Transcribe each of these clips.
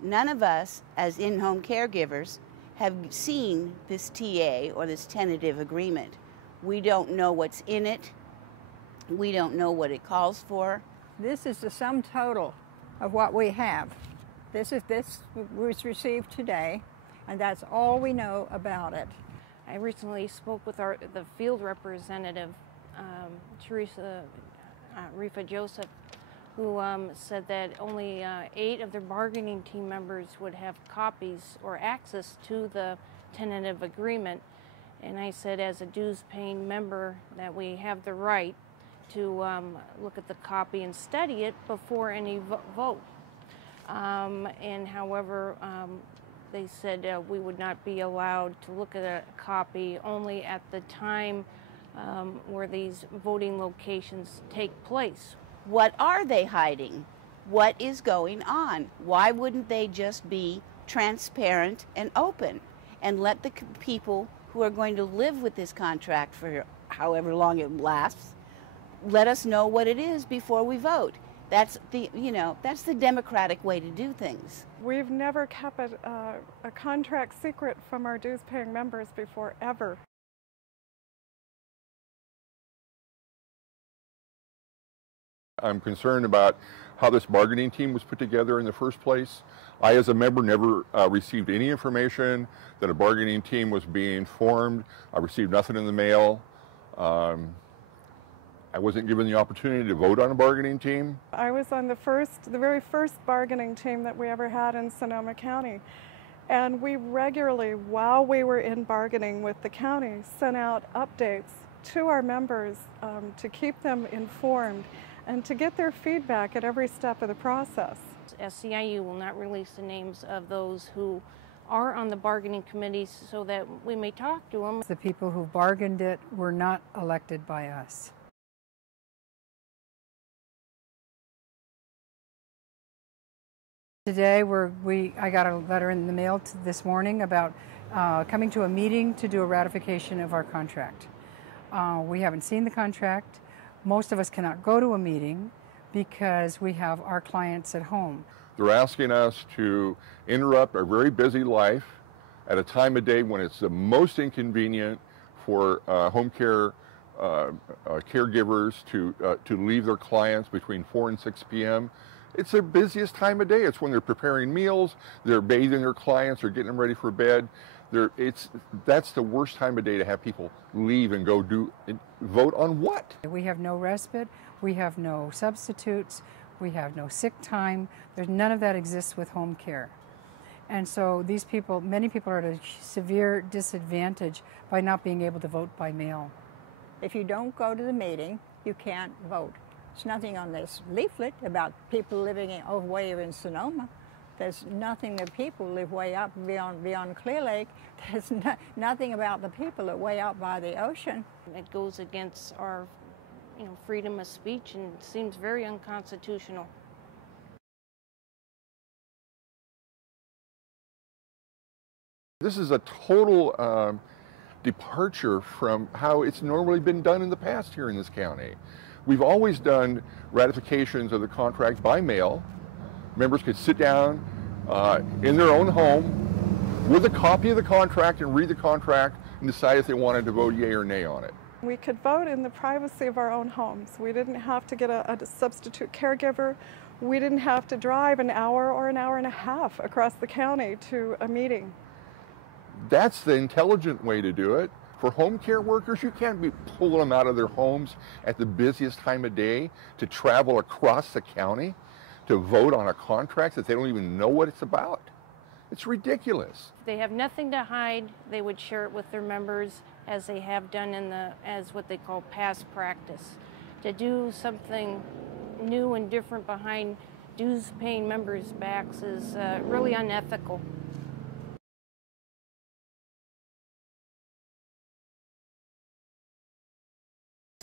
None of us, as in-home caregivers, have seen this TA or this tentative agreement. We don't know what's in it. We don't know what it calls for. This is the sum total of what we have. This was received today, and that's all we know about it. I recently spoke with the field representative, Teresa Rifa Joseph, who said that only 8 of their bargaining team members would have copies or access to the tentative agreement. And I said, as a dues-paying member, that we have the right to look at the copy and study it before any vote. And however, they said we would not be allowed to look at a copy only at the time where these voting locations take place. What are they hiding? What is going on? Why wouldn't they just be transparent and open and let the people who are going to live with this contract for however long it lasts, let us know what it is before we vote? That's the democratic way to do things. We've never kept a contract secret from our dues-paying members before, ever. I'm concerned about how this bargaining team was put together in the first place. I, as a member, never received any information that a bargaining team was being formed. I received nothing in the mail. I wasn't given the opportunity to vote on a bargaining team. I was on the very first bargaining team that we ever had in Sonoma County. And we regularly, while we were in bargaining with the county, sent out updates to our members to keep them informed and to get their feedback at every step of the process. SEIU will not release the names of those who are on the bargaining committees so that we may talk to them. The people who bargained it were not elected by us. Today I got a letter in the mail this morning about coming to a meeting to do a ratification of our contract. We haven't seen the contract. Most of us cannot go to a meeting because we have our clients at home. They're asking us to interrupt our very busy life at a time of day when it's the most inconvenient for home care caregivers to leave their clients between 4 and 6 p.m. It's their busiest time of day. It's when they're preparing meals, they're bathing their clients, or getting them ready for bed. That's the worst time of day to have people leave and go vote on what? We have no respite, we have no substitutes, we have no sick time. There's none of that exists with home care. And so these people, many people are at a severe disadvantage by not being able to vote by mail. If you don't go to the meeting, you can't vote. There's nothing on this leaflet about people living way in Sonoma. There's nothing that people live way up beyond Clear Lake. There's nothing about the people that way out by the ocean. It goes against our freedom of speech and seems very unconstitutional. This is a total departure from how it's normally been done in the past here in this county. We've always done ratifications of the contract by mail. Members could sit down in their own home with a copy of the contract and read the contract and decide if they wanted to vote yea or nay on it. We could vote in the privacy of our own homes. We didn't have to get a substitute caregiver. We didn't have to drive an hour or an hour and a half across the county to a meeting. That's the intelligent way to do it. For home care workers, you can't be pulling them out of their homes at the busiest time of day to travel across the county to vote on a contract that they don't even know what it's about. It's ridiculous. If they have nothing to hide, they would share it with their members as they have done as what they call past practice. To do something new and different behind dues-paying members' backs is really unethical.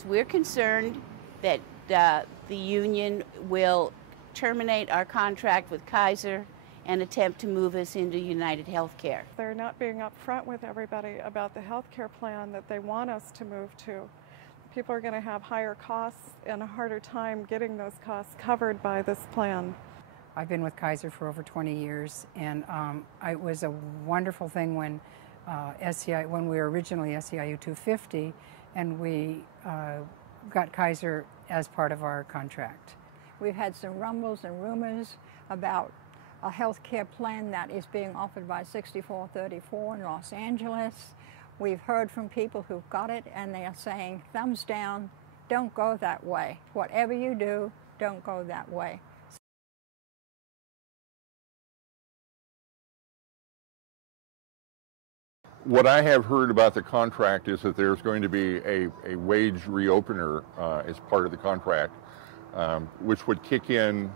We're concerned that the union will terminate our contract with Kaiser and attempt to move us into United Healthcare. They're not being upfront with everybody about the healthcare plan that they want us to move to. People are going to have higher costs and a harder time getting those costs covered by this plan. I've been with Kaiser for over 20 years, and it was a wonderful thing when when we were originally SEIU 250, and we got Kaiser as part of our contract. We've had some rumbles and rumors about a health care plan that is being offered by 6434 in Los Angeles. We've heard from people who've got it, and they are saying, thumbs down, don't go that way. Whatever you do, don't go that way. What I have heard about the contract is that there's going to be a wage reopener as part of the contract, which would kick in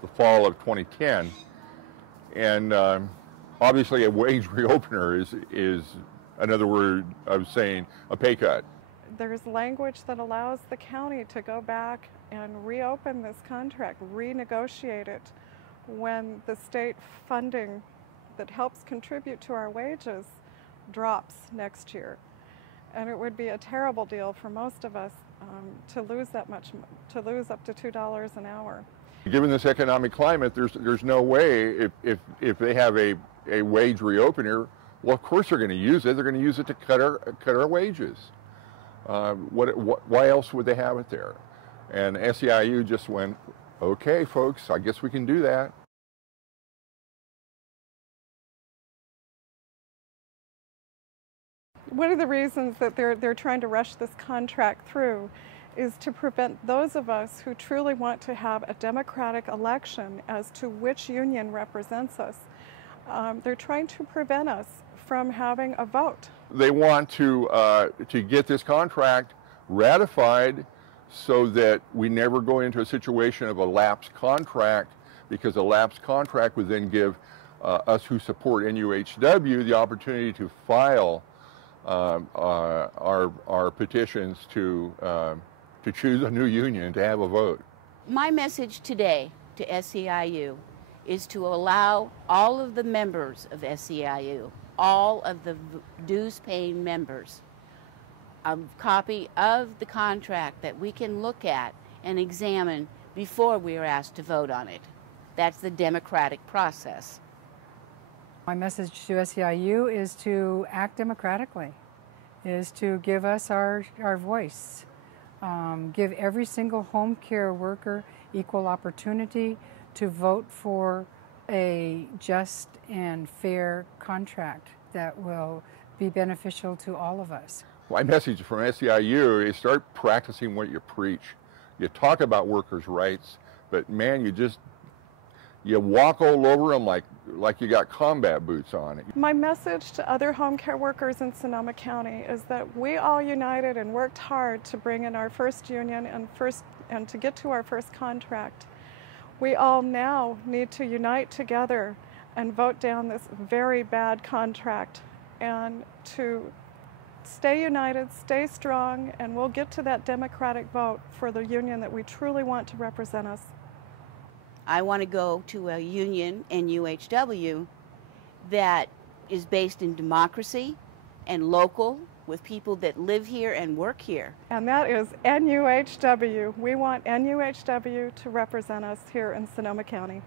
the fall of 2010. And obviously a wage reopener is another word of saying a pay cut. There's language that allows the county to go back and reopen this contract, renegotiate it when the state funding that helps contribute to our wages drops next year. And it would be a terrible deal for most of us to lose that much, to lose up to $2 an hour. Given this economic climate, there's no way if they have a wage reopener, well, of course they're going to use it. They're going to use it to cut our wages. Why else would they have it there? And SEIU just went, okay, folks, I guess we can do that. One of the reasons that they're trying to rush this contract through is to prevent those of us who truly want to have a democratic election as to which union represents us. They're trying to prevent us from having a vote. They want to get this contract ratified so that we never go into a situation of a lapsed contract, because a lapsed contract would then give us who support NUHW the opportunity to file our petitions to choose a new union, to have a vote. My message today to SEIU is to allow all of the members of SEIU, all of the dues-paying members, a copy of the contract that we can look at and examine before we are asked to vote on it. That's the democratic process. My message to SEIU is to act democratically, is to give us our voice. Give every single home care worker equal opportunity to vote for a just and fair contract that will be beneficial to all of us. My message from SEIU is start practicing what you preach. You talk about workers' rights, but man, you walk all over them like you got combat boots on. My message to other home care workers in Sonoma County is that we all united and worked hard to bring in our first union and to get to our first contract. We all now need to unite together and vote down this very bad contract, and to stay united, stay strong, and we'll get to that democratic vote for the union that we truly want to represent us. I want to go to a union, NUHW, that is based in democracy and local, with people that live here and work here. And that is NUHW. We want NUHW to represent us here in Sonoma County.